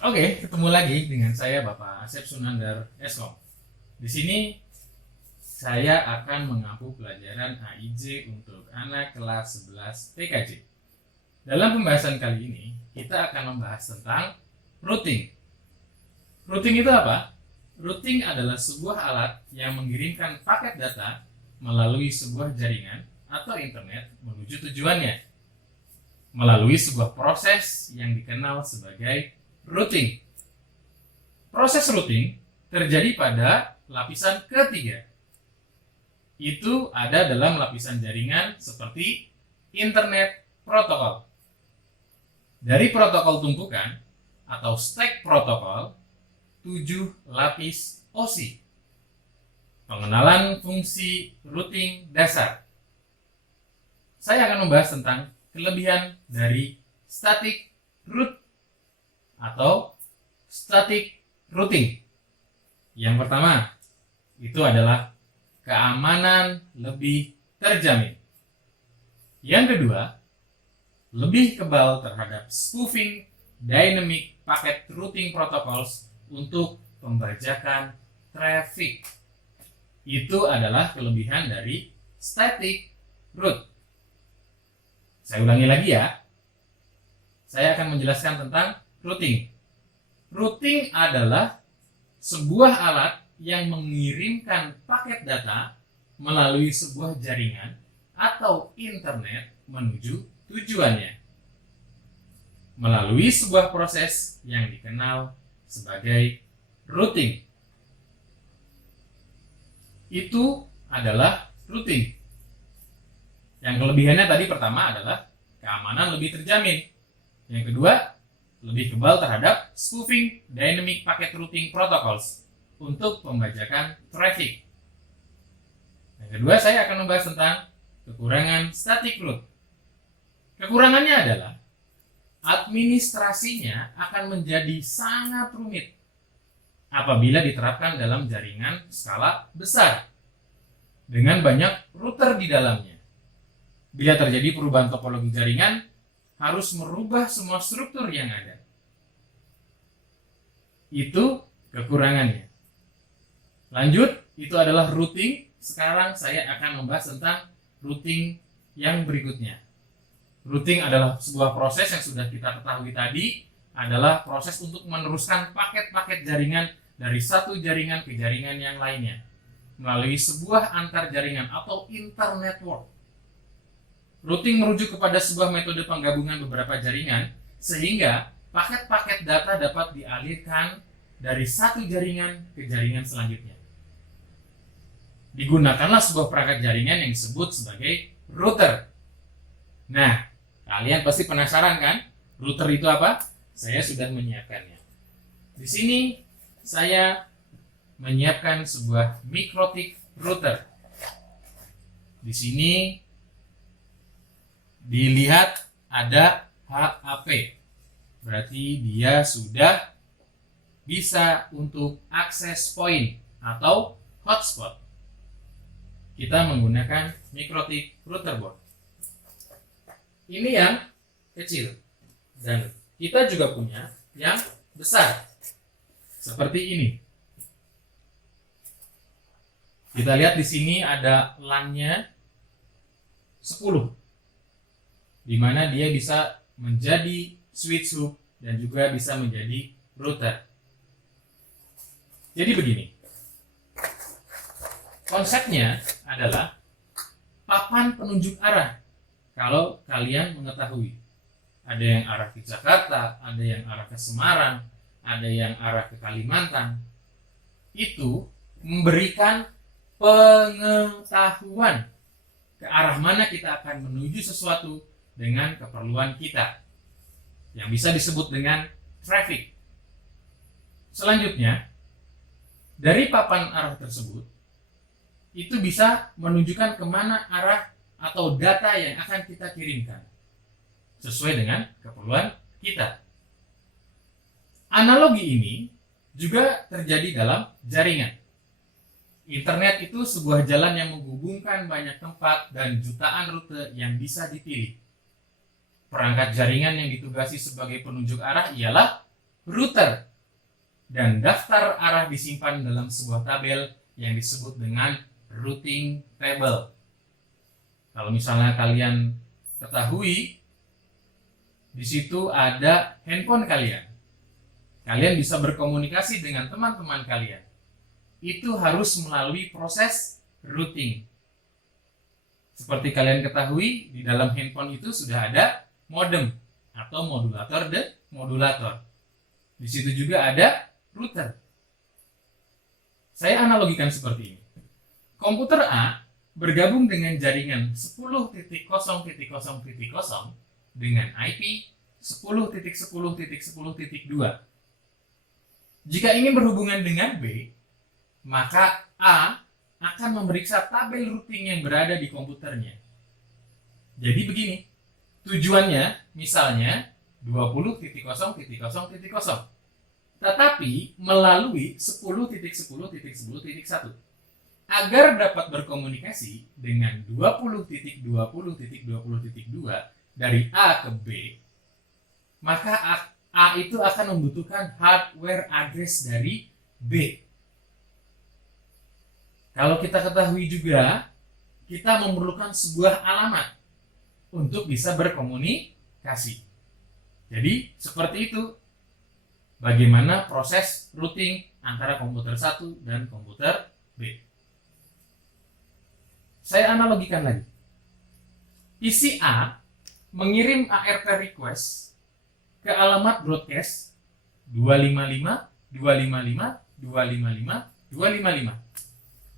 Oke, ketemu lagi dengan saya Bapak Asep Sunandar Eskom. Di sini saya akan mengampu pelajaran AIJ untuk anak kelas 11 TKJ. Dalam pembahasan kali ini, kita akan membahas tentang routing. Routing itu apa? Routing adalah sebuah alat yang mengirimkan paket data melalui sebuah jaringan atau internet menuju tujuannya melalui sebuah proses yang dikenal sebagai routing. Proses routing terjadi pada lapisan ketiga. Itu ada dalam lapisan jaringan seperti internet protokol. Dari protokol tumpukan atau stack protokol, 7 lapis OSI. Pengenalan fungsi routing dasar. Saya akan membahas tentang kelebihan dari static route atau static routing. Yang pertama, itu adalah keamanan lebih terjamin. Yang kedua, lebih kebal terhadap spoofing dynamic packet routing protocols untuk pembajakan traffic. Itu adalah kelebihan dari static route. Saya ulangi lagi ya. Saya akan menjelaskan tentang routing. Routing adalah sebuah alat yang mengirimkan paket data melalui sebuah jaringan atau internet menuju tujuannya melalui sebuah proses yang dikenal sebagai routing. Itu adalah routing. Yang kelebihannya tadi pertama adalah keamanan lebih terjamin. Yang kedua, lebih kebal terhadap spoofing dynamic packet routing protocols untuk pembajakan traffic. Yang kedua, saya akan membahas tentang kekurangan static route. Kekurangannya adalah administrasinya akan menjadi sangat rumit apabila diterapkan dalam jaringan skala besar dengan banyak router di dalamnya. Bila terjadi perubahan topologi jaringan, harus merubah semua struktur yang ada. Itu kekurangannya. Lanjut, itu adalah routing. Sekarang saya akan membahas tentang routing yang berikutnya. Routing adalah sebuah proses yang sudah kita ketahui tadi, adalah proses untuk meneruskan paket-paket jaringan dari satu jaringan ke jaringan yang lainnya melalui sebuah antar jaringan atau internetwork. Routing merujuk kepada sebuah metode penggabungan beberapa jaringan sehingga paket-paket data dapat dialirkan dari satu jaringan ke jaringan selanjutnya. Digunakanlah sebuah perangkat jaringan yang disebut sebagai router. Nah, kalian pasti penasaran kan? Router itu apa? Saya sudah menyiapkannya. Di sini saya menyiapkan sebuah mikrotik router. Di sini dilihat ada HAP. Berarti dia sudah bisa untuk akses point atau hotspot. Kita menggunakan mikrotik router board. Ini yang kecil. Dan kita juga punya yang besar. Seperti ini. Kita lihat di sini ada LAN-nya 10. Di mana dia bisa menjadi switch hub dan juga bisa menjadi router. Jadi begini. Konsepnya adalah papan penunjuk arah. Kalau kalian mengetahui, ada yang arah ke Jakarta, ada yang arah ke Semarang, ada yang arah ke Kalimantan. Itu memberikan pengetahuan ke arah mana kita akan menuju sesuatu dengan keperluan kita, yang bisa disebut dengan traffic. Selanjutnya, dari papan arah tersebut, itu bisa menunjukkan kemana arah atau data yang akan kita kirimkan, sesuai dengan keperluan kita. Analogi ini juga terjadi dalam jaringan. Internet itu sebuah jalan yang menghubungkan banyak tempat dan jutaan rute yang bisa dipilih. Perangkat jaringan yang ditugasi sebagai penunjuk arah ialah router, dan daftar arah disimpan dalam sebuah tabel yang disebut dengan routing table. Kalau misalnya kalian ketahui, di situ ada handphone kalian. Kalian bisa berkomunikasi dengan teman-teman kalian. Itu harus melalui proses routing. Seperti kalian ketahui, di dalam handphone itu sudah ada modem atau modulator. Di situ juga ada router. Saya analogikan seperti ini. Komputer A bergabung dengan jaringan 10.0.0.0 dengan IP 10.10.10.2. Jika ingin berhubungan dengan B, maka A akan memeriksa tabel routing yang berada di komputernya. Jadi begini, tujuannya misalnya 20.0.0.0, tetapi melalui 10.10.10.1 agar dapat berkomunikasi dengan 20.20.20.2 dari A ke B, maka A itu akan membutuhkan hardware address dari B. Kalau kita ketahui juga, kita memerlukan sebuah alamat untuk bisa berkomunikasi. Jadi, seperti itu bagaimana proses routing antara komputer 1 dan komputer B. Saya analogikan lagi. PC A mengirim ARP request ke alamat broadcast 255.255.255.255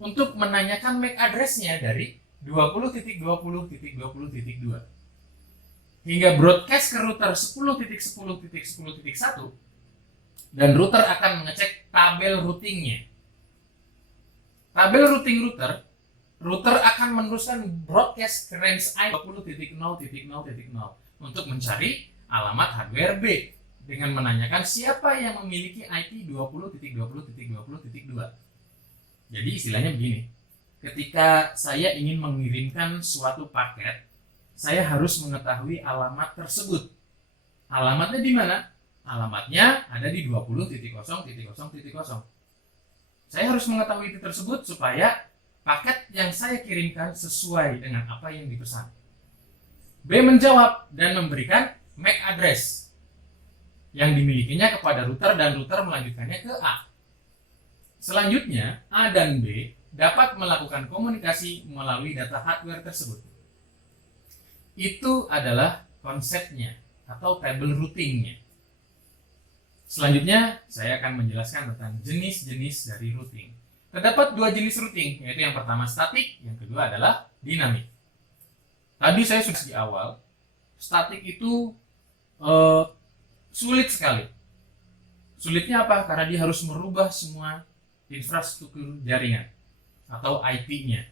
untuk menanyakan MAC address-nya dari 20.20.20.2 hingga broadcast ke router 10.10.10.1 dan router akan mengecek tabel routingnya. Tabel routing router akan meneruskan broadcast ke range I 20.0.0.0 untuk mencari alamat hardware B dengan menanyakan siapa yang memiliki IP 20.20.20.2. Jadi istilahnya begini, ketika saya ingin mengirimkan suatu paket, saya harus mengetahui alamat tersebut. Alamatnya di mana? Alamatnya ada di 20.0.0.0. Saya harus mengetahui itu tersebut supaya paket yang saya kirimkan sesuai dengan apa yang dipesan. B menjawab dan memberikan MAC address yang dimilikinya kepada router dan router melanjutkannya ke A. Selanjutnya, A dan B dapat melakukan komunikasi melalui data hardware tersebut. Itu adalah konsepnya atau table routingnya. Selanjutnya, saya akan menjelaskan tentang jenis-jenis dari routing. Terdapat dua jenis routing, yaitu yang pertama statik, yang kedua adalah dinamik. Tadi saya sudah di awal, statik itu sulit sekali. Sulitnya apa? Karena dia harus merubah semua infrastruktur jaringan atau IP-nya.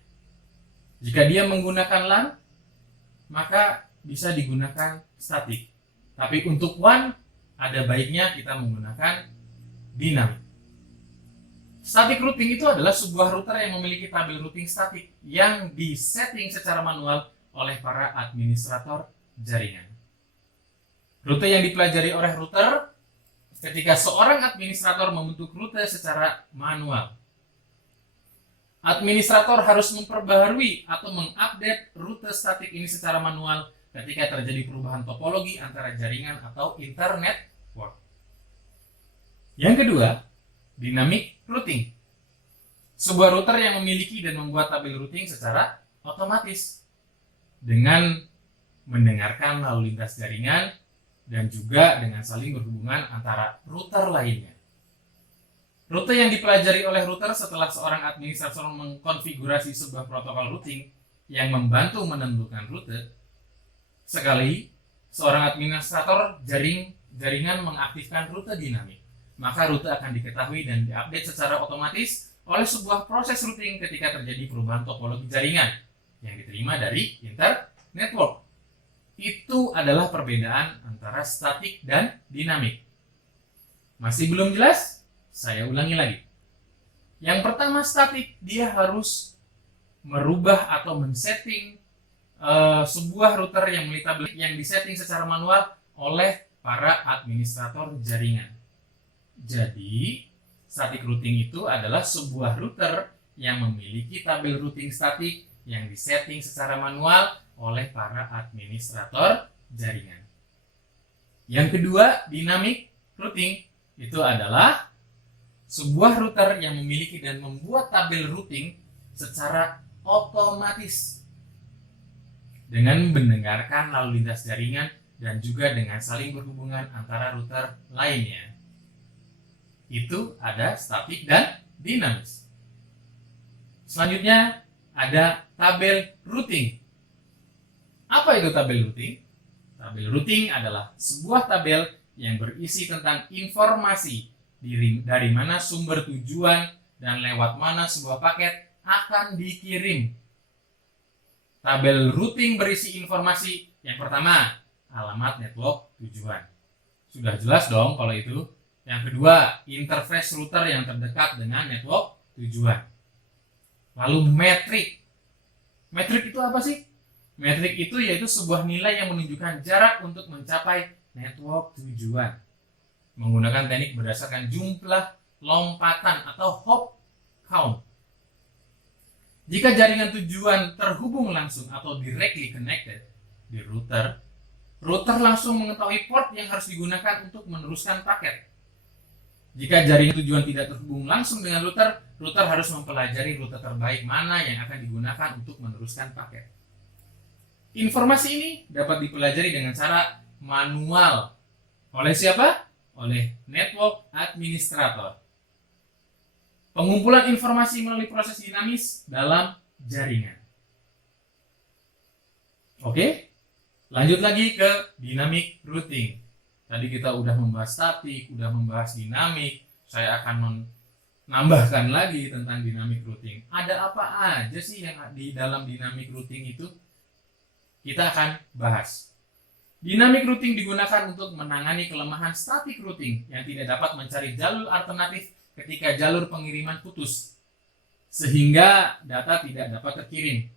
Jika dia menggunakan LAN, maka bisa digunakan statik. Tapi untuk WAN, ada baiknya kita menggunakan dinamik. Static routing itu adalah sebuah router yang memiliki tabel routing statik yang disetting secara manual oleh para administrator jaringan. Rute yang dipelajari oleh router ketika seorang administrator membentuk rute secara manual. Administrator harus memperbaharui atau mengupdate rute statik ini secara manual ketika terjadi perubahan topologi antara jaringan atau internet network. Yang kedua, dynamic routing. Sebuah router yang memiliki dan membuat tabel routing secara otomatis dengan mendengarkan lalu lintas jaringan dan juga dengan saling berhubungan antara router lainnya. Rute yang dipelajari oleh router setelah seorang administrator mengkonfigurasi sebuah protokol routing yang membantu menentukan rute. Sekali seorang administrator jaringan mengaktifkan rute dinamik, maka rute akan diketahui dan diupdate secara otomatis oleh sebuah proses routing ketika terjadi perubahan topologi jaringan yang diterima dari internet network. Itu adalah perbedaan antara statik dan dinamik. Masih belum jelas? Saya ulangi lagi. Yang pertama statik, dia harus merubah atau men-setting sebuah router yang disetting secara manual oleh para administrator jaringan. Jadi, static routing itu adalah sebuah router yang memiliki tabel routing statik yang disetting secara manual oleh para administrator jaringan. Yang kedua, dynamic routing itu adalah sebuah router yang memiliki dan membuat tabel routing secara otomatis dengan mendengarkan lalu lintas jaringan dan juga dengan saling berhubungan antara router lainnya. Itu ada statik dan dinamis. Selanjutnya ada tabel routing. Apa itu tabel routing? Tabel routing adalah sebuah tabel yang berisi tentang informasi dari mana sumber tujuan dan lewat mana sebuah paket akan dikirim. Tabel routing berisi informasi yang pertama, alamat network tujuan. Sudah jelas dong kalau itu. Yang kedua, interface router yang terdekat dengan network tujuan. Lalu metrik. Metrik itu apa sih? Metrik itu yaitu sebuah nilai yang menunjukkan jarak untuk mencapai network tujuan. Menggunakan teknik berdasarkan jumlah lompatan atau hop count. Jika jaringan tujuan terhubung langsung atau directly connected di router, router langsung mengetahui port yang harus digunakan untuk meneruskan paket. Jika jaringan tujuan tidak terhubung langsung dengan router, router harus mempelajari rute terbaik mana yang akan digunakan untuk meneruskan paket. Informasi ini dapat dipelajari dengan cara manual. Oleh siapa? Oleh network administrator. Pengumpulan informasi melalui proses dinamis dalam jaringan. Oke, lanjut lagi ke dynamic routing. Tadi kita udah membahas statik, udah membahas dinamik. Saya akan menambahkan lagi tentang dynamic routing. Ada apa aja sih yang di dalam dynamic routing itu? Kita akan bahas. Dynamic routing digunakan untuk menangani kelemahan static routing yang tidak dapat mencari jalur alternatif ketika jalur pengiriman putus, sehingga data tidak dapat terkirim.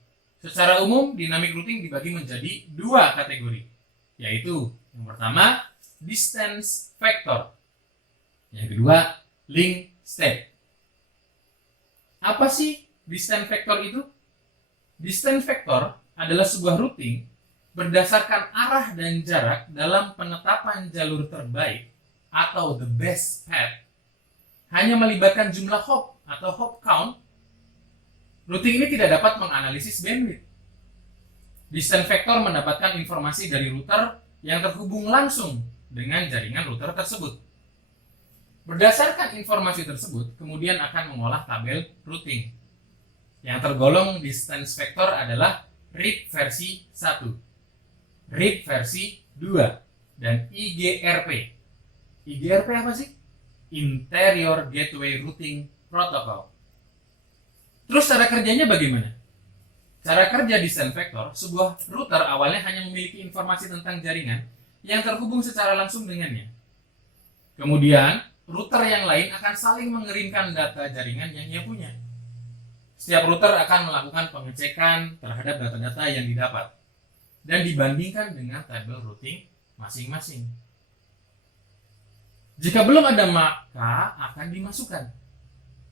Secara umum, dynamic routing dibagi menjadi dua kategori, yaitu yang pertama, distance factor. Yang kedua, link state. Apa sih distance factor itu? Distance factor adalah sebuah routing berdasarkan arah dan jarak dalam penetapan jalur terbaik atau the best path. Hanya melibatkan jumlah hop atau hop count. Routing ini tidak dapat menganalisis bandwidth. Distance factor mendapatkan informasi dari router yang terhubung langsung dengan jaringan router tersebut. Berdasarkan informasi tersebut, kemudian akan mengolah tabel routing. Yang tergolong distance factor adalah RIP versi 1, RIP versi 2, dan IGRP. IGRP apa sih? Interior Gateway Routing Protocol. Terus cara kerjanya bagaimana? Cara kerja distance factor, sebuah router awalnya hanya memiliki informasi tentang jaringan yang terhubung secara langsung dengannya. Kemudian, router yang lain akan saling mengirimkan data jaringan yang ia punya. Setiap router akan melakukan pengecekan terhadap data-data yang didapat dan dibandingkan dengan tabel routing masing-masing. Jika belum ada, maka akan dimasukkan.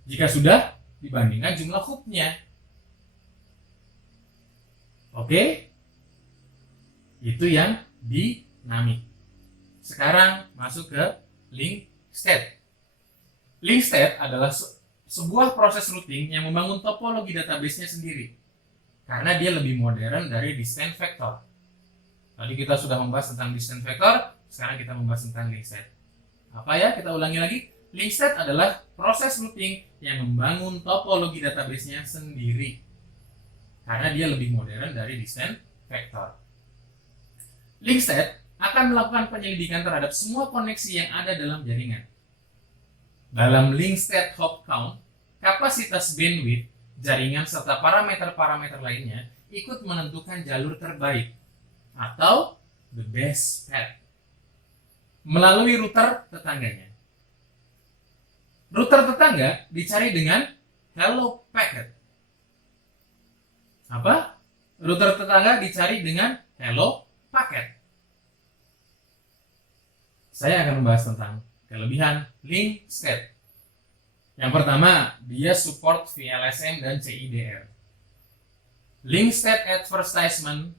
Jika sudah, dibandingkan jumlah hopnya. Oke? Itu yang dinamik. Sekarang masuk ke link state. Link state adalah sebuah proses routing yang membangun topologi database-nya sendiri. Karena dia lebih modern dari distance factor. Tadi kita sudah membahas tentang distance factor, sekarang kita membahas tentang link state. Apa ya? Kita ulangi lagi. Link state adalah proses routing yang membangun topologi database-nya sendiri. Karena dia lebih modern dari distance factor. Link state akan melakukan penyelidikan terhadap semua koneksi yang ada dalam jaringan. Dalam link state hop count, kapasitas bandwidth jaringan serta parameter-parameter lainnya ikut menentukan jalur terbaik atau the best path melalui router tetangganya. Router tetangga dicari dengan hello packet. Apa? Router tetangga dicari dengan hello packet. Saya akan membahas tentang kelebihan link state. Yang pertama, dia support VLSM dan CIDR. Link state advertisement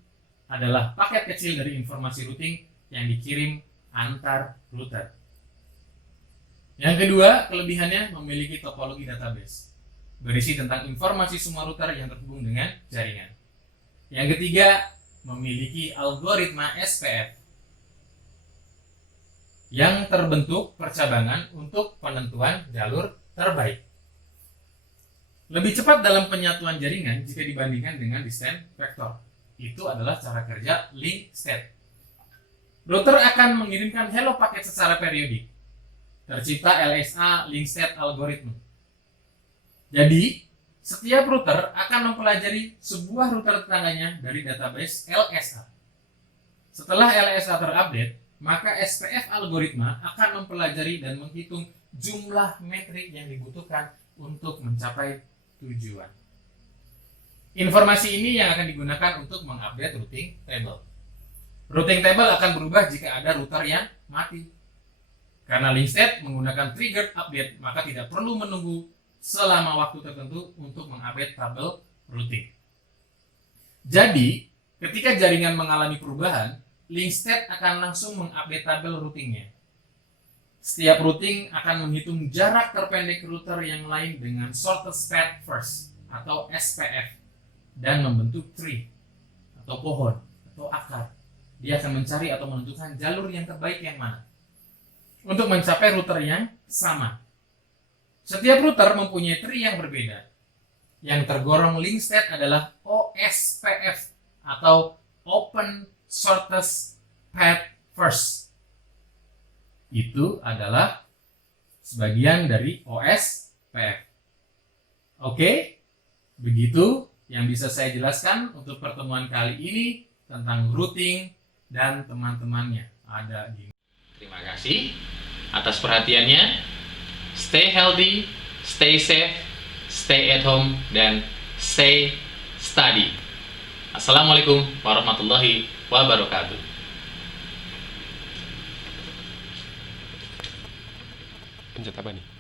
adalah paket kecil dari informasi routing yang dikirim antar router. Yang kedua, kelebihannya memiliki topologi database, berisi tentang informasi semua router yang terhubung dengan jaringan. Yang ketiga, memiliki algoritma SPF yang terbentuk percabangan untuk penentuan jalur terbaik. Lebih cepat dalam penyatuan jaringan jika dibandingkan dengan desain vektor. Itu adalah cara kerja link state. Router akan mengirimkan hello paket secara periodik. Tercipta LSA link state algorithm. Jadi, setiap router akan mempelajari sebuah router tetangganya dari database LSA. Setelah LSA terupdate, maka SPF algoritma akan mempelajari dan menghitung jumlah metrik yang dibutuhkan untuk mencapai tujuan. Informasi ini yang akan digunakan untuk mengupdate routing table. Routing table akan berubah jika ada router yang mati. Karena link state menggunakan triggered update, maka tidak perlu menunggu selama waktu tertentu untuk mengupdate tabel routing. Jadi, ketika jaringan mengalami perubahan, link state akan langsung mengupdate tabel routingnya. Setiap routing akan menghitung jarak terpendek router yang lain dengan shortest path first atau SPF dan membentuk tree atau pohon atau akar. Dia akan mencari atau menentukan jalur yang terbaik yang mana untuk mencapai router yang sama. Setiap router mempunyai tree yang berbeda. Yang tergolong link state adalah OSPF atau Open Shortest Path First. Itu adalah sebagian dari OSPF. Oke, begitu yang bisa saya jelaskan untuk pertemuan kali ini tentang routing dan teman-temannya ada di. Terima kasih atas perhatiannya. Stay healthy, stay safe, stay at home, dan stay study. Assalamualaikum warahmatullahi wabarakatuh. Pencet apa nih?